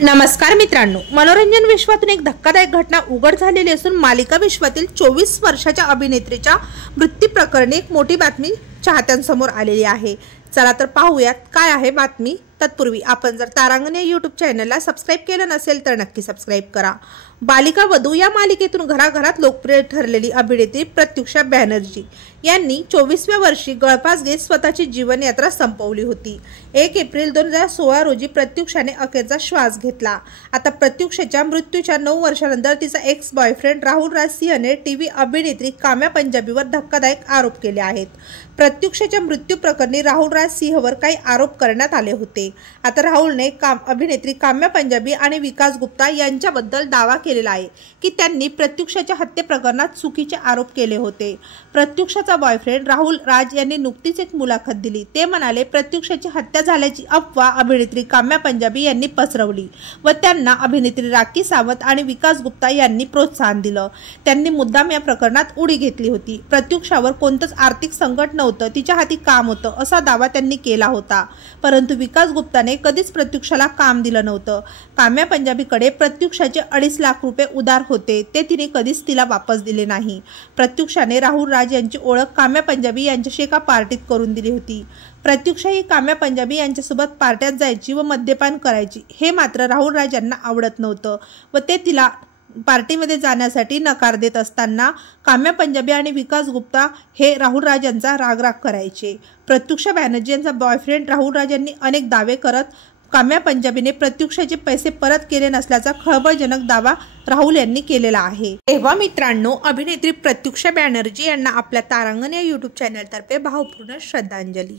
नमस्कार मित्रांनो, मनोरंजन विश्वातून एक धक्कादायक घटना उघड झालेली असून मालिका विश्वातील 24 वर्षाच्या अभिनेत्रीच्या मृत्यू प्रकरणी एक मोठी बातमी चाहत्यांसमोर आलेली आहे। चला तर पाहूयात काय आहे बातमी। तत्पूर्वी आपण जर तारांगण या यूट्यूब चॅनलला सबस्क्राइब केलं नसेल तर नक्की सबस्क्राइब करा। बालिका वधू या मालिकेतून घराघरात लोकप्रिय ठरलेली अभिनेत्री प्रत्युषा बॅनर्जी यांनी 24व्या वर्षी गळफास घेत स्वतःची जीवन यात्रा संपवली होती। 1 एप्रिल 2016 रोजी प्रत्युषाने अखेरचा श्वास घेतला। आता प्रत्युषाच्या मृत्यूच्या 9 वर्षांनंतर तिचा एक्स बॉयफ्रेंड राहुल राज सिंहने टीव्ही अभिनेत्री काम्या पंजाबीवर धक्कादायक आरोप केले आहेत। प्रत्युषाच्या मृत्यू प्रकरणी राहुल राज सिंहवर काही आरोप करण्यात आले होते। आता राहुलने अभिनेत्री काम्या पंजाबी आणि विकास गुप्ता यांच्याबद्दल दावा केलेला आहे की त्यांनी प्रत्युषाच्या हत्ये प्रकरणात चुकीचे आरोप केले होते। प्रत्युषाचा बॉयफ्रेंड राहुल राज यांनी नुकतीच एक मुलाखत दिली। ते म्हणाले, प्रत्युषाची हत्या झाल्याची अफवा अभिनेत्री काम्या पंजाबी यांनी पसरवली व त्यांना अभिनेत्री राखी सावंत आणि विकास गुप्ता यांनी प्रोत्साहन दिलं। त्यांनी मुद्दाम या प्रकरणात उडी घेतली होती। प्रत्युषावर कोणतंच आर्थिक संकट नव्हतं, तिच्या हाती काम होतं असा दावा त्यांनी केला होता। परंतु विकास गुप्ताने कधीच प्रत्युषाला काम दिलं नव्हतं। काम्या पंजाबीकडे प्रत्युषाचे 2.5 लाख रुपये उधार होते, ते तिने कधीच तिला वापस दिले नाही। प्रत्युषाने राहुल राज यांची ओळख काम्या पंजाबी यांच्याशी एका पार्टीत करून दिली होती। प्रत्युषा ही काम्या पंजाबी यांच्यासोबत पार्ट्यात जायची व मद्यपान करायची। हे मात्र राहुल राज यांना आवडत नव्हतं व ते तिला पार्टीमध्ये जाण्यासाठी नकार देत असताना काम्या पंजाबी आणि विकास गुप्ता हे राहुल राज यांचा राग करायचे। प्रत्युषा बॅनर्जी यांचा बॉयफ्रेंड राहुल राज यांनी अनेक दावे करत काम्या पंजाबीने प्रत्युषाचे पैसे परत केले नसल्याचा खळबळजनक दावा राहुल यांनी केलेला आहे। तेव्हा मित्रांनो, अभिनेत्री प्रत्युषा बॅनर्जी यांना आपल्या तारांगण या यूट्यूब चॅनलतर्फे भावपूर्ण श्रद्धांजली।